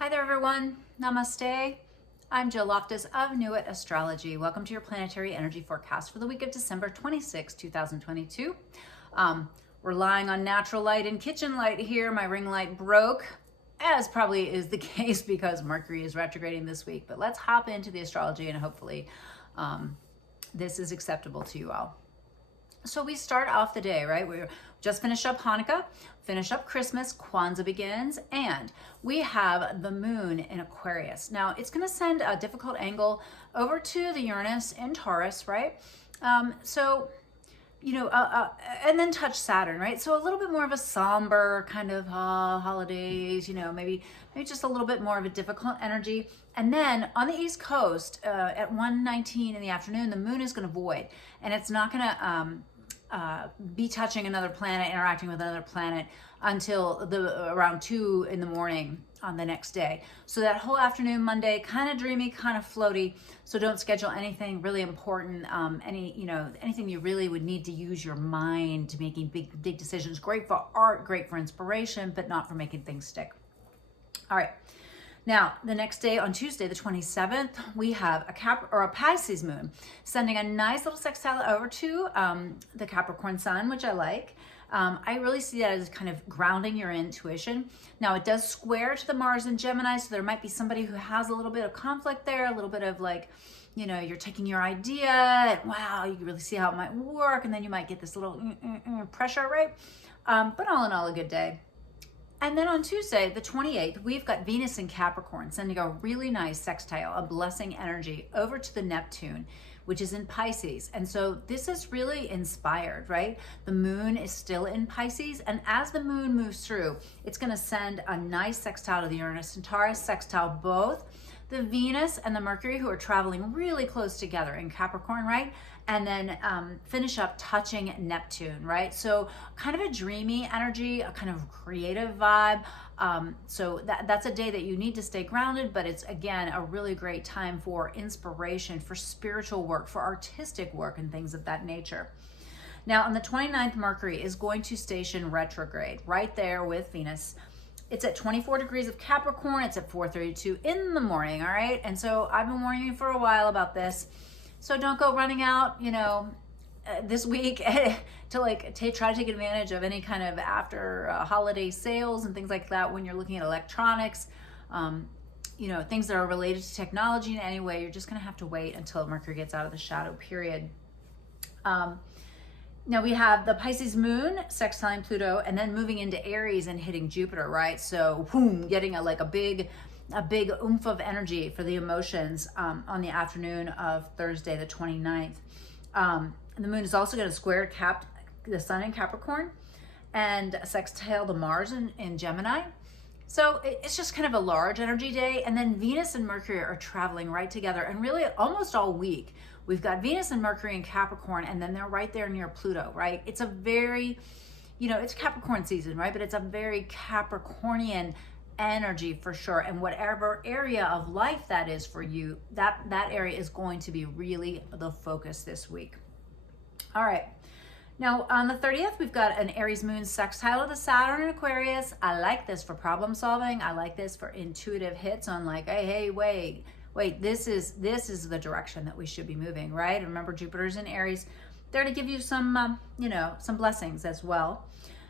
Hi there, everyone. Namaste. I'm Jill Loftus of Nuit Astrology. Welcome to your planetary energy forecast for the week of December 26, 2022. We're relying on natural light and kitchen light here. My ring light broke, as probably is the case because Mercury is retrograding this week. But let's hop into the astrology and hopefully this is acceptable to you all. So we start off the day, right? We just finished up Hanukkah, finish up Christmas, Kwanzaa begins, and we have the moon in Aquarius. Now, it's going to send a difficult angle over to the Uranus in Taurus, right? And then touch Saturn, right? So a little bit more of a somber kind of holidays, maybe just a little bit more of a difficult energy. And then on the East Coast at 1:19 in the afternoon, the moon is going to void, and it's not going to be touching another planet, interacting with another planet until around 2 in the morning on the next day. So that whole afternoon, Monday, kind of dreamy, kind of floaty. So don't schedule anything really important. Anything you really would need to use your mind to making big decisions. Great for art, great for inspiration, but not for making things stick. All right. Now, the next day on Tuesday, the 27th, we have a Pisces moon sending a nice little sextile over to the Capricorn sun, which I like. I really see that as kind of grounding your intuition. Now, it does square to the Mars in Gemini, so there might be somebody who has a little bit of conflict there, a little bit of like, you're taking your idea, and wow, you can really see how it might work, and then you might get this little pressure, right? But all in all, a good day. And then on Tuesday, the 28th, we've got Venus in Capricorn sending a really nice sextile, a blessing energy over to the Neptune, which is in Pisces. And so this is really inspired, right? The moon is still in Pisces. And as the moon moves through, it's going to send a nice sextile to the Uranus and Taurus, sextile both the Venus and the Mercury, who are traveling really close together in Capricorn, right? And then finish up touching Neptune, right? So kind of a dreamy energy, a kind of creative vibe. So that's a day that you need to stay grounded, but it's, again, a really great time for inspiration, for spiritual work, for artistic work and things of that nature. Now, on the 29th, Mercury is going to station retrograde right there with Venus. It's at 24 degrees of Capricorn. It's at 4:32 in the morning, all right? And so I've been warning you for a while about this. So don't go running out, this week to try to take advantage of any kind of after holiday sales and things like that when you're looking at electronics, things that are related to technology in any way. You're just going to have to wait until Mercury gets out of the shadow period. Now we have the Pisces moon sextiling Pluto and then moving into Aries and hitting Jupiter, right? So getting a big oomph of energy for the emotions on the afternoon of Thursday, the 29th. The moon is also going to square the sun in Capricorn and sextile the Mars in Gemini. So it's just kind of a large energy day. And then Venus and Mercury are traveling right together. And really almost all week, we've got Venus and Mercury in Capricorn, and then they're right there near Pluto, right? It's a very, it's Capricorn season, right? But it's a very Capricornian energy for sure. And whatever area of life that is for you, that area is going to be really the focus this week. All right. Now, on the 30th, we've got an Aries moon sextile to the Saturn in Aquarius. I like this for problem solving. I like this for intuitive hits on like, hey, wait, this is the direction that we should be moving, right? Remember, Jupiter's in Aries. There to give you some, some blessings as well.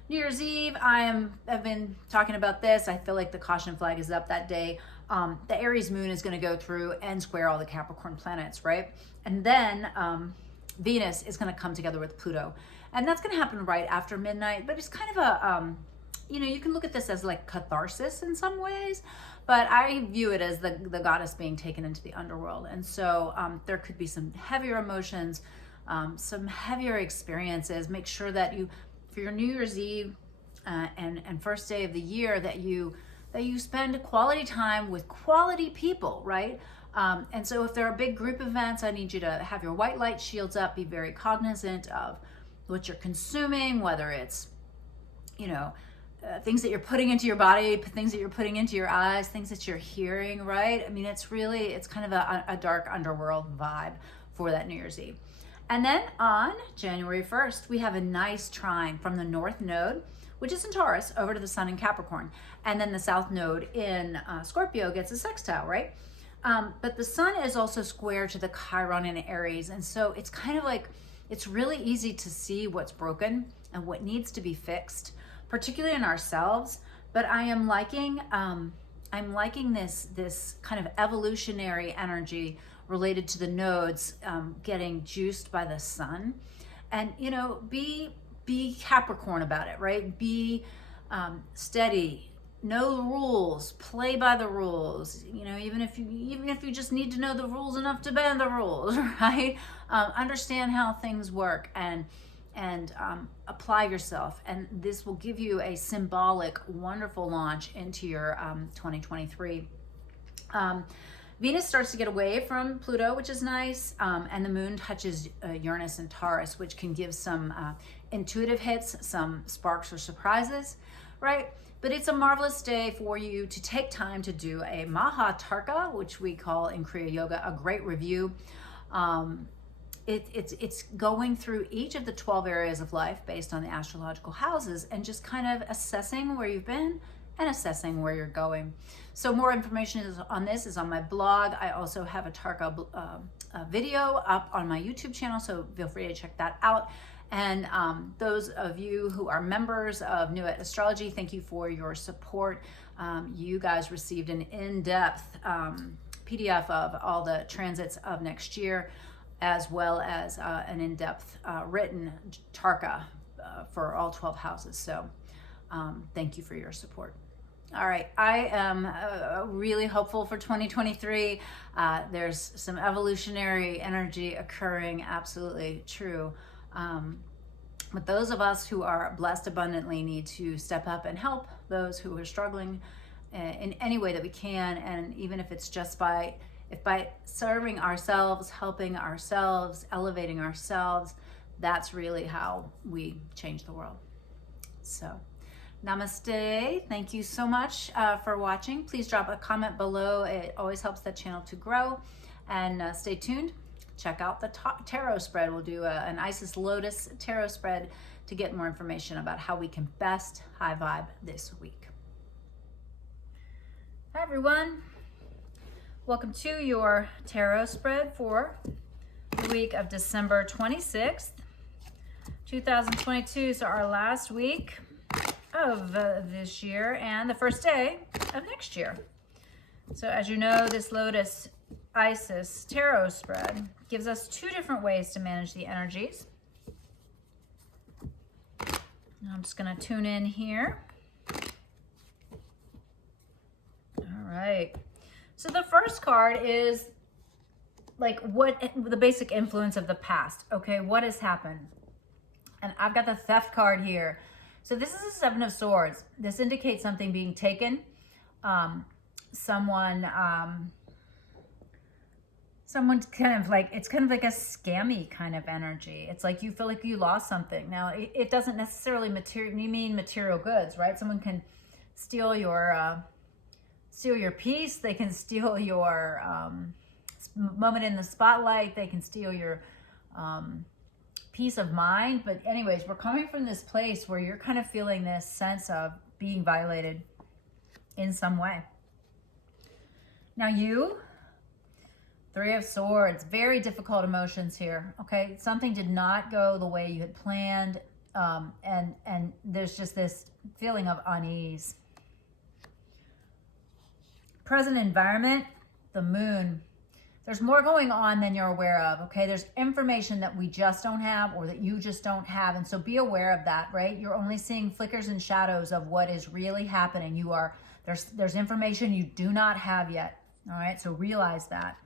New Year's Eve, I've been talking about this. I feel like the caution flag is up that day. The Aries moon is going to go through and square all the Capricorn planets, right? And then Venus is going to come together with Pluto. And that's going to happen right after midnight, but it's kind of a, you can look at this as like catharsis in some ways, but I view it as the goddess being taken into the underworld. And so there could be some heavier emotions, some heavier experiences. Make sure that for your New Year's Eve and first day of the year, that you spend quality time with quality people, right? And so if there are big group events, I need you to have your white light shields up, be very cognizant of what you're consuming, whether it's, things that you're putting into your body, things that you're putting into your eyes, things that you're hearing, right? I mean, it's kind of a dark underworld vibe for that New Year's Eve. And then on January 1st, we have a nice trine from the North Node which is in Taurus, over to the sun in Capricorn. And then the South Node in Scorpio gets a sextile, right? But the sun is also square to the Chiron in Aries. And so it's kind of like, it's really easy to see what's broken and what needs to be fixed, particularly in ourselves. But I'm liking this kind of evolutionary energy related to the nodes getting juiced by the sun. And, you know, be Capricorn about it, right? Be steady, know the rules, play by the rules. You know, even if you just need to know the rules enough to bend the rules, right? Understand how things work and apply yourself. And this will give you a symbolic, wonderful launch into your 2023. Venus starts to get away from Pluto, which is nice, and the moon touches Uranus and Taurus, which can give some intuitive hits, some sparks or surprises, right? But it's a marvelous day for you to take time to do a Maha-Tarka, which we call in Kriya Yoga a great review. It's going through each of the 12 areas of life based on the astrological houses and just kind of assessing where you've been and assessing where you're going. So more information on this is on my blog. I also have a Tarka video up on my YouTube channel, so feel free to check that out. And those of you who are members of Nuit Astrology, thank you for your support. You guys received an in-depth PDF of all the transits of next year, as well as an in-depth written Tarka for all 12 houses. So thank you for your support. All right, I am really hopeful for 2023. There's some evolutionary energy occurring, absolutely true. But those of us who are blessed abundantly need to step up and help those who are struggling in any way that we can. And even if it's just by serving ourselves, helping ourselves, elevating ourselves, that's really how we change the world. So namaste. Thank you so much for watching. Please drop a comment below. It always helps the channel to grow. And stay tuned. Check out the tarot spread. We'll do an Isis Lotus tarot spread to get more information about how we can best high vibe this week. Hi, everyone. Welcome to your tarot spread for the week of December 26th, 2022. So our last week of this year and the first day of next year. So as you know, this Lotus Isis tarot spread gives us two different ways to manage the energies. I'm just going to tune in here. All right. So the first card is like the basic influence of the past. Okay, what has happened? And I've got the Theft card here. So this is a Seven of Swords. This indicates something being taken. Someone's kind of like, it's kind of like a scammy kind of energy. It's like you feel like you lost something. Now, it doesn't necessarily mean material goods, right? Someone can steal your peace. They can steal your moment in the spotlight. They can steal your peace of mind. But anyways, we're coming from this place where you're kind of feeling this sense of being violated in some way. Now Three of Swords, very difficult emotions here, okay? Something did not go the way you had planned, and there's just this feeling of unease. Present environment, the Moon. There's more going on than you're aware of, okay? There's information that we just don't have or that you just don't have, and so be aware of that, right? You're only seeing flickers and shadows of what is really happening. There's information you do not have yet, all right? So realize that.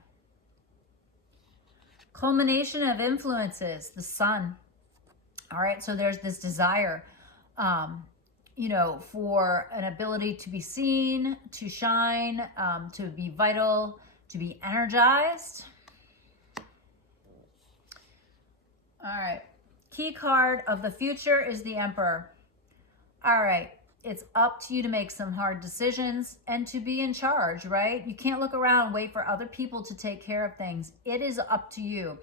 Culmination of influences, the Sun. All right, so there's this desire, for an ability to be seen, to shine, to be vital, to be energized. All right, key card of the future is the Emperor. All right, it's up to you to make some hard decisions and to be in charge, right? You can't look around and wait for other people to take care of things. It is up to you.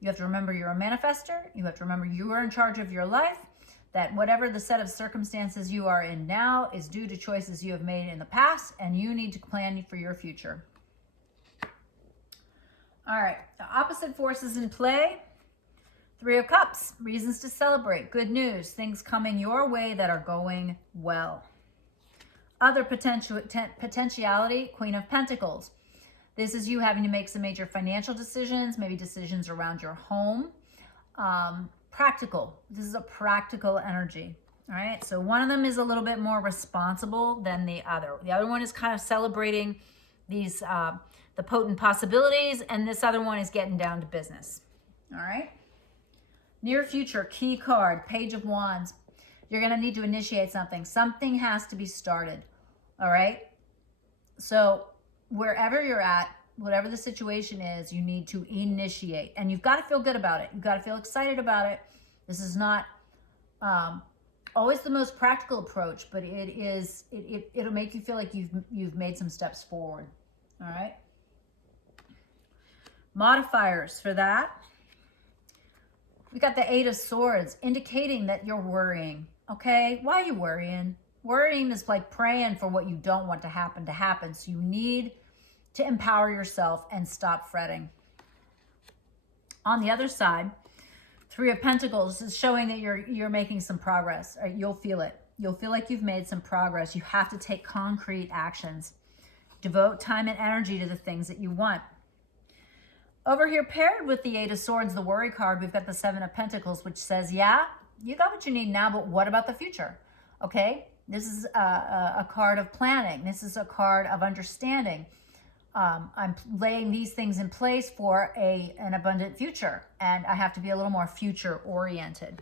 You have to remember you're a manifestor. You have to remember you are in charge of your life. that whatever the set of circumstances you are in now is due to choices you have made in the past, and you need to plan for your future. All right, the opposite forces in play. 3 of Cups, reasons to celebrate, good news, things coming your way that are going well. Other potentiality, Queen of Pentacles. This is you having to make some major financial decisions, maybe decisions around your home. Practical. This is a practical energy. All right. So one of them is a little bit more responsible than the other. The other one is kind of celebrating these, the potent possibilities. And this other one is getting down to business. All right. Near future, key card, Page of Wands. You're going to need to initiate something. Something has to be started. All right. So wherever you're at, whatever the situation is, you need to initiate, and you've got to feel good about it. You've got to feel excited about it. This is not always the most practical approach, but it'll make you feel like you've made some steps forward. All right. Modifiers for that. We got the 8 of Swords, indicating that you're worrying. Okay, why are you worrying? Worrying is like praying for what you don't want to happen. So you need to empower yourself and stop fretting. On the other side, 3 of Pentacles is showing that you're making some progress. Or you'll feel it. You'll feel like you've made some progress. You have to take concrete actions. Devote time and energy to the things that you want. Over here, paired with the 8 of Swords, the worry card, we've got the 7 of Pentacles, which says, yeah, you got what you need now, but what about the future? Okay, this is a card of planning. This is a card of understanding. I'm laying these things in place for an abundant future, and I have to be a little more future-oriented.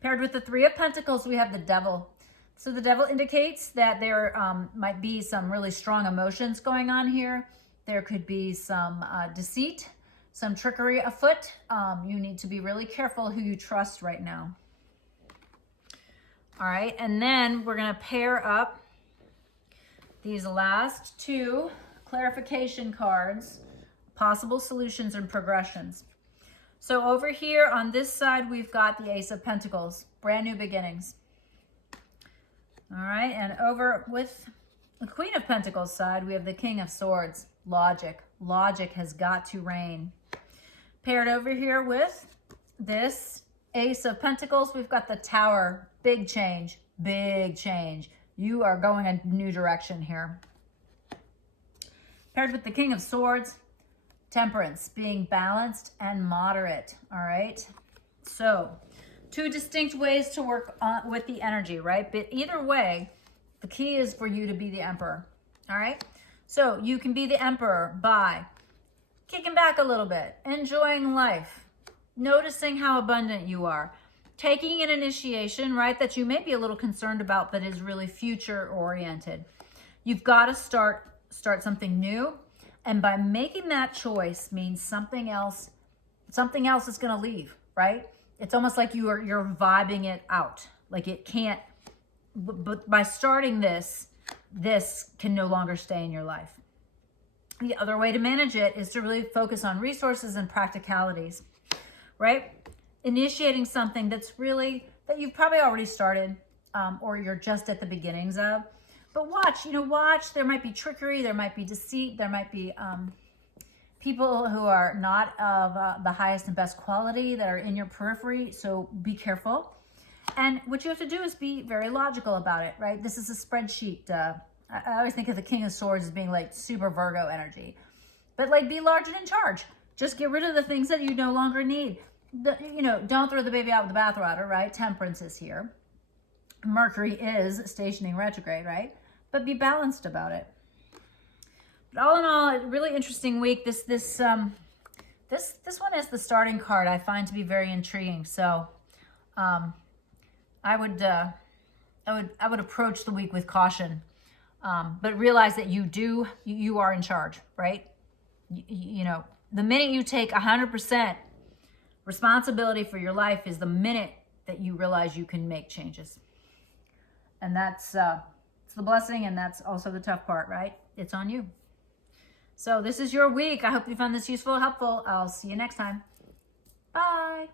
Paired with the 3 of Pentacles, we have the Devil. So the Devil indicates that there might be some really strong emotions going on here. There could be some deceit, some trickery afoot. You need to be really careful who you trust right now. All right, and then we're going to pair up these last 2 clarification cards, possible solutions and progressions. So over here on this side, we've got the Ace of Pentacles, brand new beginnings. All right, and over with the Queen of Pentacles side, we have the King of Swords. Logic. Logic has got to reign. Paired over here with this Ace of Pentacles, we've got the Tower. Big change. Big change. You are going a new direction here. Paired with the King of Swords, Temperance, being balanced and moderate. All right. So 2 distinct ways to work on with the energy, right? But either way, the key is for you to be the Emperor. All right. So you can be the Emperor by kicking back a little bit, enjoying life, noticing how abundant you are, taking an initiation, right, that you may be a little concerned about, but is really future oriented. You've got to start something new. And by making that choice means something else is going to leave, right? It's almost like you're vibing it out. Like it can't, but by starting this can no longer stay in your life. The other way to manage it is to really focus on resources and practicalities, right? Initiating something that you've probably already started or you're just at the beginnings of. But watch, there might be trickery, there might be deceit, there might be people who are not of the highest and best quality that are in your periphery, so be careful. And what you have to do is be very logical about it, right? This is a spreadsheet. I always think of the King of Swords as being like super Virgo energy. But like be large and in charge. Just get rid of the things that you no longer need. Don't throw the baby out with the bathwater, right? Temperance is here. Mercury is stationing retrograde, right? But be balanced about it. But all in all, a really interesting week. This one is the starting card I find to be very intriguing. So I would approach the week with caution, but realize that you are in charge, right? The minute you take 100% responsibility for your life is the minute that you realize you can make changes. And that's it's the blessing, and that's also the tough part, right? It's on you. So this is your week. I hope you found this useful, helpful. I'll see you next time. Bye.